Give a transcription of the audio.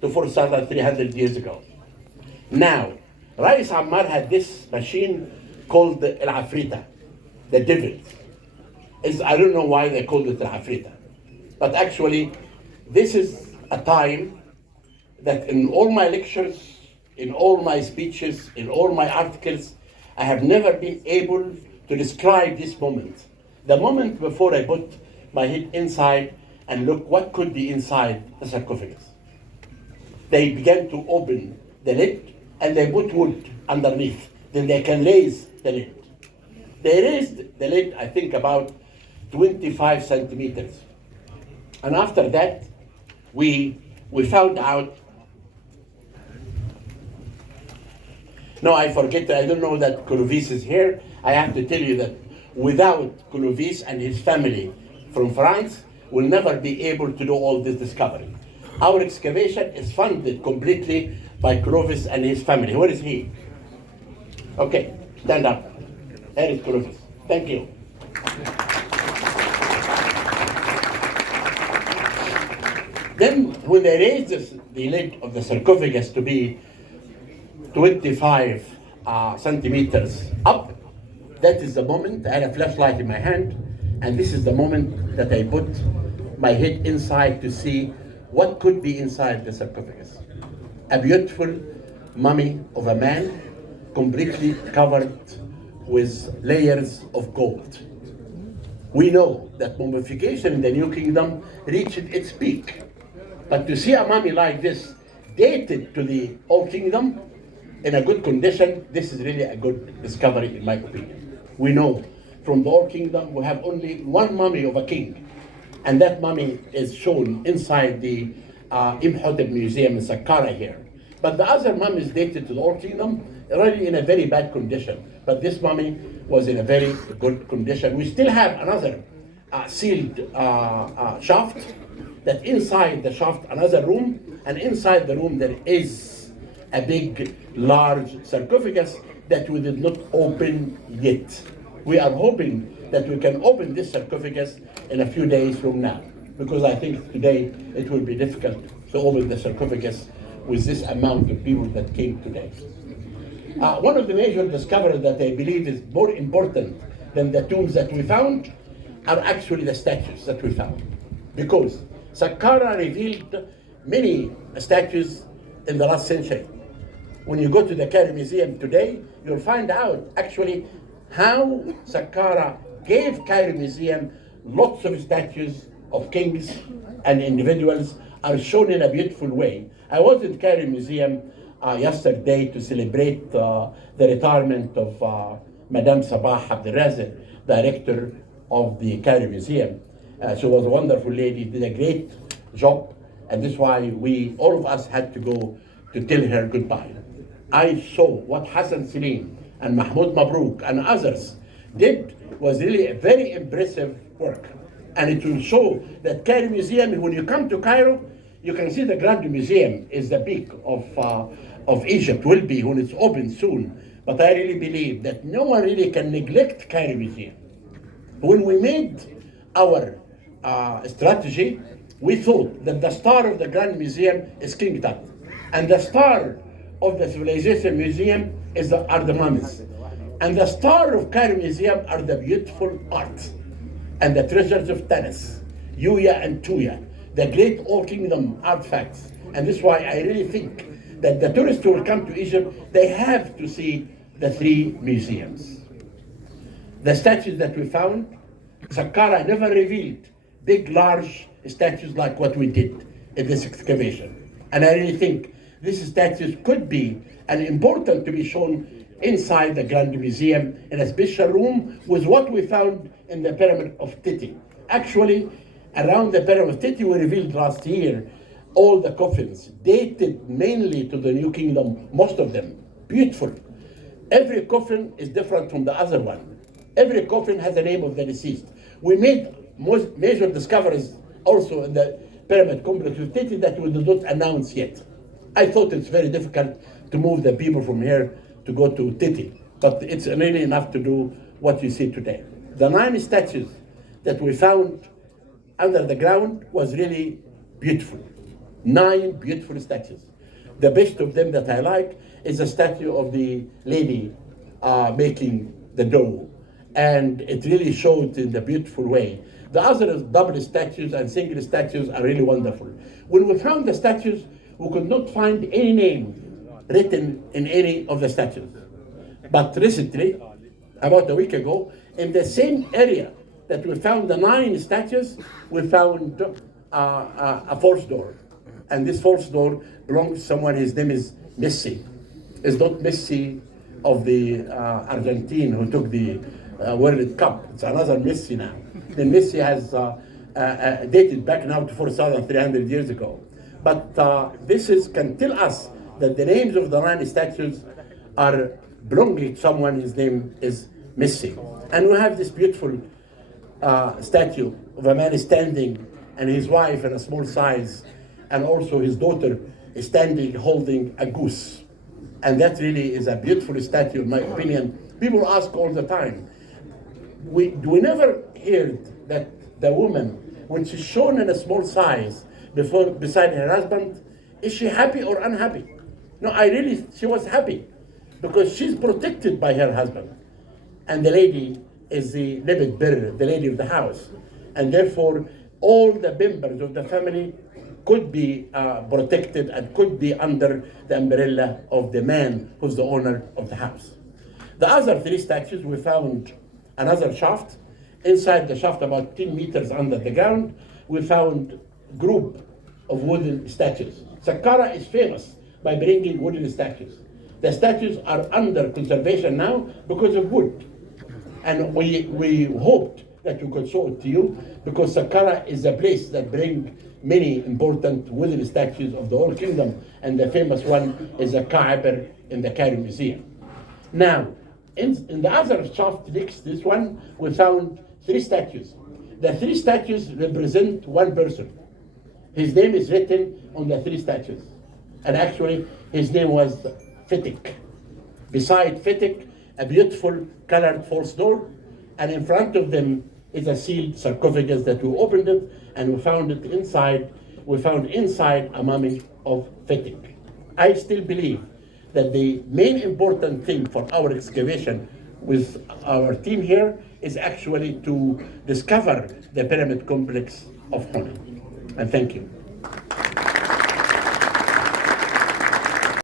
to 4,300 years ago. Now, Rais Ammar had this machine called the Al-Afrita, the devil. I don't know why they called it Al-Afrita, but actually, this is a time that in all my lectures, in all my speeches, in all my articles, I have never been able to describe this moment. The moment before I put my head inside and look what could be inside the sarcophagus. They began to open the lid and they put wood underneath. Then they can raise the lid. They raised the lid, I think, about 25 centimeters. And after that, we found out. No, I forget, I don't know that Clovis is here. I have to tell you that without Clovis and his family from France, we'll never be able to do all this discovery. Our excavation is funded completely by Clovis and his family. Where is he? Okay, stand up. Here is Clovis. Thank you. Then when they raised the lid of the sarcophagus to be 25 centimeters up, that is the moment. I had a flashlight in my hand, and this is the moment that I put my head inside to see what could be inside the sarcophagus. A beautiful mummy of a man, completely covered with layers of gold. We know that mummification in the New Kingdom reached its peak. But to see a mummy like this, dated to the Old Kingdom, in a good condition, this is really a good discovery in my opinion. We know from the Old Kingdom we have only one mummy of a king, and that mummy is shown inside the Imhotep Museum in Saqqara here. But the other mummies dated to the Old Kingdom are really in a very bad condition. But this mummy was in a very good condition. We still have another sealed shaft, that inside the shaft another room, and inside the room there is a big, large sarcophagus that we did not open yet. We are hoping that we can open this sarcophagus in a few days from now, because I think today it will be difficult to open the sarcophagus with this amount of people that came today. One of the major discoveries that I believe is more important than the tombs that we found are actually the statues that we found, because Saqqara revealed many statues in the last century. When you go to the Cairo Museum today, you'll find out actually how Saqqara gave Cairo Museum lots of statues of kings and individuals are shown in a beautiful way. I was in Cairo Museum yesterday to celebrate the retirement of Madame Sabah Abdelrazak, director of the Cairo Museum. She was a wonderful lady, did a great job, and this is why all of us had to go to tell her goodbye. I saw what Hassan Salim and Mahmoud Mabrouk and others did was really a very impressive work. And it will show that Cairo Museum, when you come to Cairo, you can see the Grand Museum is the peak of Egypt, will be when it's open soon. But I really believe that no one really can neglect Cairo Museum. When we made our strategy, we thought that the star of the Grand Museum is King Tut, and the star of the Civilization Museum are the mummies, and the star of Cairo Museum are the beautiful art and the treasures of Tanis, Yuya and Tuya, the great Old Kingdom artifacts. And this is why I really think that the tourists who will come to Egypt, they have to see the three museums. The statues that we found, Saqqara never revealed big, large statues like what we did in this excavation. And I really think these statues could be and important to be shown inside the Grand Museum in a special room with what we found in the Pyramid of Titi. Actually, around the Pyramid of Titi, we revealed last year all the coffins, dated mainly to the New Kingdom, most of them, beautiful. Every coffin is different from the other one. Every coffin has a name of the deceased. We made major discoveries also in the Pyramid Complex of Titi that we did not announce yet. I thought it's very difficult to move the people from here to go to Titi, but it's really enough to do what you see today. The 9 statues that we found under the ground was really beautiful. 9 beautiful statues. The best of them that I like is a statue of the lady making the dough. And it really showed in the beautiful way. The other double statues and single statues are really wonderful. When we found the statues, we could not find any name written in any of the statues. But recently, about a week ago, in the same area that we found the 9 statues, we found a false door. And this false door belongs to someone, his name is Messi. It's not Messi of the Argentine who took the World Cup. It's another Messi now. The Messi has dated back now to 4,300 years ago. But this can tell us that the names of the 9 statues are belonging to someone, his name is Messi. And we have this beautiful statue of a man standing and his wife in a small size, and also his daughter is standing holding a goose. And that really is a beautiful statue, in my opinion. People ask all the time, we never heard that the woman, when she's shown in a small size beside her husband, is she happy or unhappy? No, she was happy because she's protected by her husband. And the lady is the Nebet Bir, the lady of the house. And therefore, all the members of the family could be protected and could be under the umbrella of the man who's the owner of the house. The other 3 statues, we found another shaft. Inside the shaft, about 10 meters under the ground, we found a group of wooden statues. Saqqara is famous by bringing wooden statues. The statues are under conservation now because of wood. And we hoped that we could show it to you, because Saqqara is a place that brings many important wooden statues of the whole kingdom, and the famous one is the Ka'ber in the Cairo Museum. Now, in the other shaft next to this one, we found 3 statues. The 3 statues represent one person. His name is written on the 3 statues. And actually, his name was Fetik. Beside Fetik, a beautiful colored false door, and in front of them is a sealed sarcophagus that we opened it, and we found it inside. We found inside a mummy of Fetik. I still believe that the main important thing for our excavation with our team here is actually to discover the pyramid complex of Khnum. And thank you.